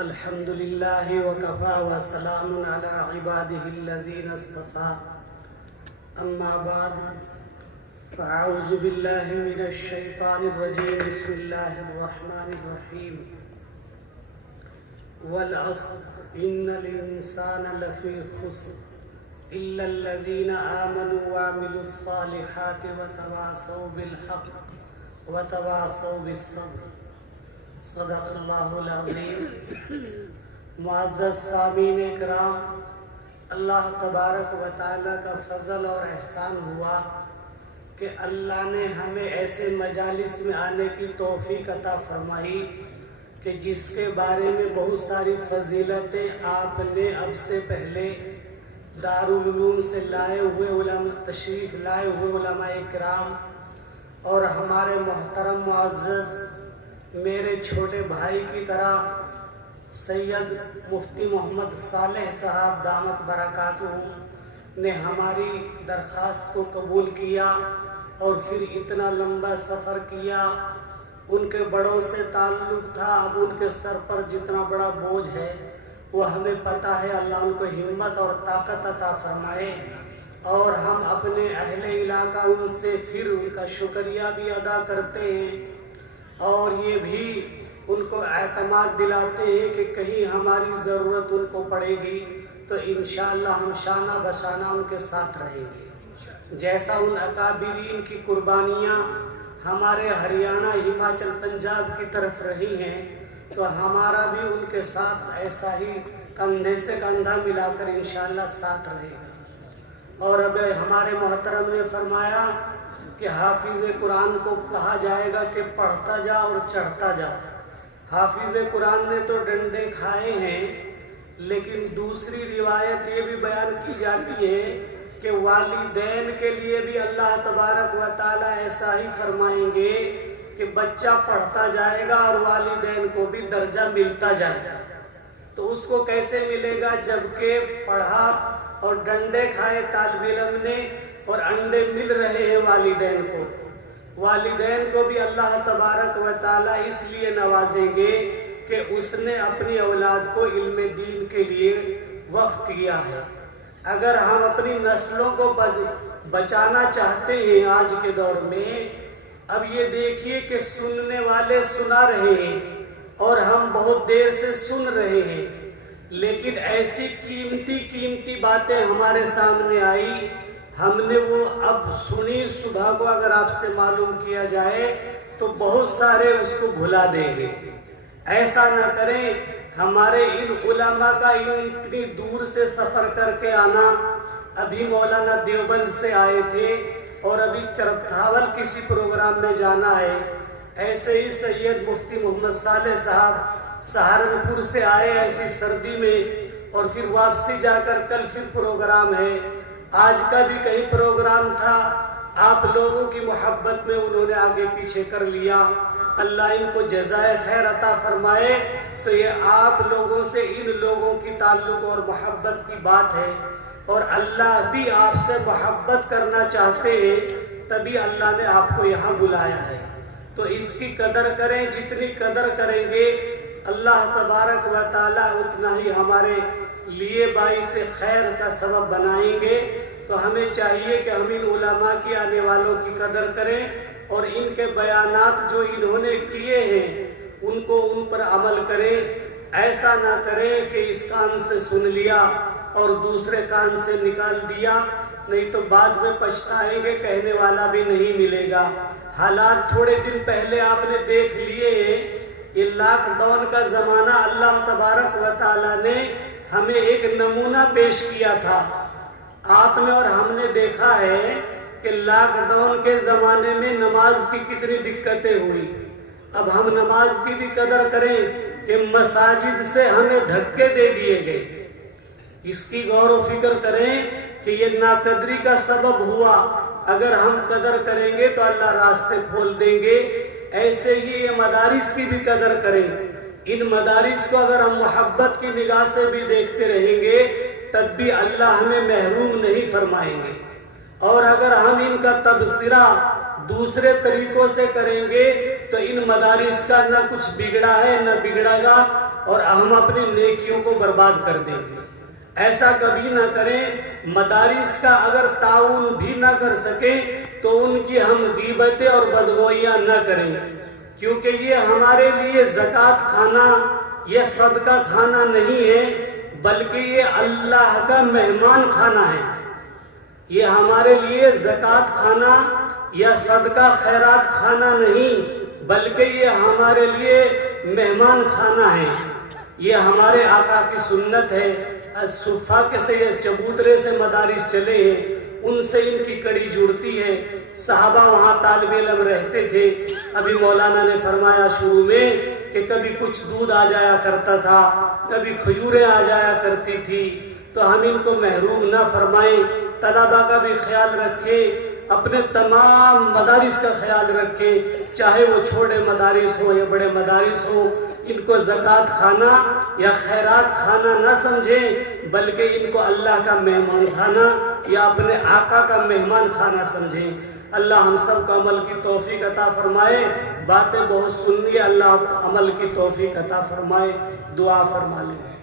الحمد لله وكفى وسلام على عباده الذين اصطفى أما بعد فأعوذ بالله من الشيطان الرجيم بسم الله الرحمن الرحيم والعصر إن الإنسان لفي خسر إلا الذين آمنوا وعملوا الصالحات وتواصوا بالحق وتواصوا بالصبر صدق اللہ العظیم۔ معزز سامعین اکرام، اللہ تبارک و تعالیٰ کا فضل اور احسان ہوا کہ اللہ نے ہمیں ایسے مجالس میں آنے کی توفیق عطا فرمائی کہ جس کے بارے میں بہت ساری فضیلتیں آپ نے اب سے پہلے دارالعلوم سے تشریف لائے ہوئے علماء اکرام اور ہمارے محترم معزز میرے چھوٹے بھائی کی طرح سید مفتی محمد صالح صاحب دامت برکاتہ نے ہماری درخواست کو قبول کیا اور پھر اتنا لمبا سفر کیا۔ ان کے بڑوں سے تعلق تھا، اب ان کے سر پر جتنا بڑا بوجھ ہے وہ ہمیں پتہ ہے۔ اللہ ان کو ہمت اور طاقت عطا فرمائے، اور ہم اپنے اہل علاقہ ان سے پھر ان کا شکریہ بھی ادا کرتے ہیں اور یہ بھی ان کو اعتماد دلاتے ہیں کہ کہیں ہماری ضرورت ان کو پڑے گی تو انشاءاللہ ہم شانہ بشانہ ان کے ساتھ رہیں گے۔ جیسا ان اکابرین کی قربانیاں ہمارے ہریانہ، ہماچل، پنجاب کی طرف رہی ہیں تو ہمارا بھی ان کے ساتھ ایسا ہی کندھے سے کندھا ملا کر انشاءاللہ ساتھ رہے گا۔ اور اب ہمارے محترم نے فرمایا کہ حافظ قرآن کو کہا جائے گا کہ پڑھتا جا اور چڑھتا جا۔ حافظ قرآن نے تو ڈنڈے کھائے ہیں، لیکن دوسری روایت یہ بھی بیان کی جاتی ہے کہ والدین کے لیے بھی اللہ تبارک و تعالیٰ ایسا ہی فرمائیں گے کہ بچہ پڑھتا جائے گا اور والدین کو بھی درجہ ملتا جائے گا۔ تو اس کو کیسے ملے گا جبکہ پڑھا اور ڈنڈے کھائے طالب علم نے اور انڈے مل رہے ہیں والدین کو۔ والدین کو بھی اللہ تبارک و تعالیٰ اس لیے نوازیں گے کہ اس نے اپنی اولاد کو علم دین کے لیے وقف کیا ہے۔ اگر ہم اپنی نسلوں کو بچانا چاہتے ہیں آج کے دور میں، اب یہ دیکھیے کہ سننے والے سنا رہے ہیں اور ہم بہت دیر سے سن رہے ہیں، لیکن ایسی قیمتی باتیں ہمارے سامنے آئی، ہم نے وہ اب سنی۔ صبح کو اگر آپ سے معلوم کیا جائے تو بہت سارے اس کو بھلا دیں گے۔ ایسا نہ کریں۔ ہمارے ان علماء کا اتنی دور سے سفر کر کے آنا، ابھی مولانا دیوبند سے آئے تھے اور ابھی چرتھاول کسی پروگرام میں جانا ہے، ایسے ہی سید مفتی محمد صالح صاحب سہارنپور سے آئے ایسی سردی میں، اور پھر واپسی جا کر کل پھر پروگرام ہے۔ آج کا بھی کہیں پروگرام تھا، آپ لوگوں کی محبت میں انہوں نے آگے پیچھے کر لیا۔ اللہ ان کو جزائے خیر عطا فرمائے۔ تو یہ آپ لوگوں سے ان لوگوں کی تعلق اور محبت کی بات ہے، اور اللہ بھی آپ سے محبت کرنا چاہتے ہیں، تبھی اللہ نے آپ کو یہاں بلایا ہے۔ تو اس کی قدر کریں، جتنی قدر کریں گے اللہ تبارک و تعالیٰ اتنا ہی ہمارے لیے باعث خیر کا سبب بنائیں گے۔ تو ہمیں چاہیے کہ ہم ان علماء کی، آنے والوں کی قدر کریں اور ان کے بیانات جو انہوں نے کیے ہیں ان کو ان پر عمل کریں۔ ایسا نہ کریں کہ اس کان سے سن لیا اور دوسرے کان سے نکال دیا، نہیں تو بعد میں پچھتائیں گے، کہنے والا بھی نہیں ملے گا۔ حالات تھوڑے دن پہلے آپ نے دیکھ لیے ہیں، یہ لاک ڈاؤن کا زمانہ اللہ تبارک و تعالیٰ نے ہمیں ایک نمونہ پیش کیا تھا۔ آپ نے اور ہم نے دیکھا ہے کہ لاک ڈاؤن کے زمانے میں نماز کی کتنی دقتیں ہوئی۔ اب ہم نماز کی بھی قدر کریں کہ مساجد سے ہمیں دھکے دے دیے گئے۔ اس کی غور و فکر کریں کہ یہ ناقدری کا سبب ہوا۔ اگر ہم قدر کریں گے تو اللہ راستے کھول دیں گے۔ ایسے ہی یہ مدارس کی بھی قدر کریں۔ ان مدارس کو اگر ہم محبت کی نگاہ سے بھی دیکھتے رہیں گے تب بھی اللہ ہمیں محروم نہیں فرمائیں گے، اور اگر ہم ان کا تبصرہ دوسرے طریقوں سے کریں گے تو ان مدارس کا نہ کچھ بگڑا ہے نہ بگڑا گا، اور ہم اپنی نیکیوں کو برباد کر دیں گے۔ ایسا کبھی نہ کریں۔ مدارس کا اگر تعاون بھی نہ کر سکیں تو ان کی ہم غیبتیں اور بدگوئیاں نہ کریں، کیونکہ یہ ہمارے لیے زکوٰۃ کھانا یا صدقہ کھانا نہیں ہے، بلکہ یہ اللہ کا مہمان کھانا ہے۔ یہ ہمارے لیے زکوٰۃ کھانا یا صدقہ خیرات کھانا نہیں، بلکہ یہ ہمارے لیے مہمان کھانا ہے۔ یہ ہمارے آقا کی سنت ہے۔ صفا کے سے یہ چبوترے سے مدارس چلے ہیں، ان سے ان کی کڑی جڑتی ہے۔ صحابہ وہاں طالب علم رہتے تھے۔ ابھی مولانا نے فرمایا شروع میں کہ کبھی کچھ دودھ آ جایا کرتا تھا، کبھی کھجوریں آ جایا کرتی تھی، تو ہم ان کو محروم نہ فرمائیں۔ طلبہ کا بھی خیال رکھیں، اپنے تمام مدارس کا خیال رکھیں، چاہے وہ چھوٹے مدارس ہوں یا بڑے مدارس ہوں۔ ان کو زکوٰۃ کھانا یا خیرات کھانا نہ سمجھیں، بلکہ ان کو اللہ کا مہمان کھانا یا اپنے آقا کا مہمان کھانا سمجھیں۔ اللہ ہم سب کو عمل کی توفیق عطا فرمائے۔ باتیں بہت سننی ہے، اللہ عمل کی توفیق عطا فرمائے۔ دعا فرما لیں۔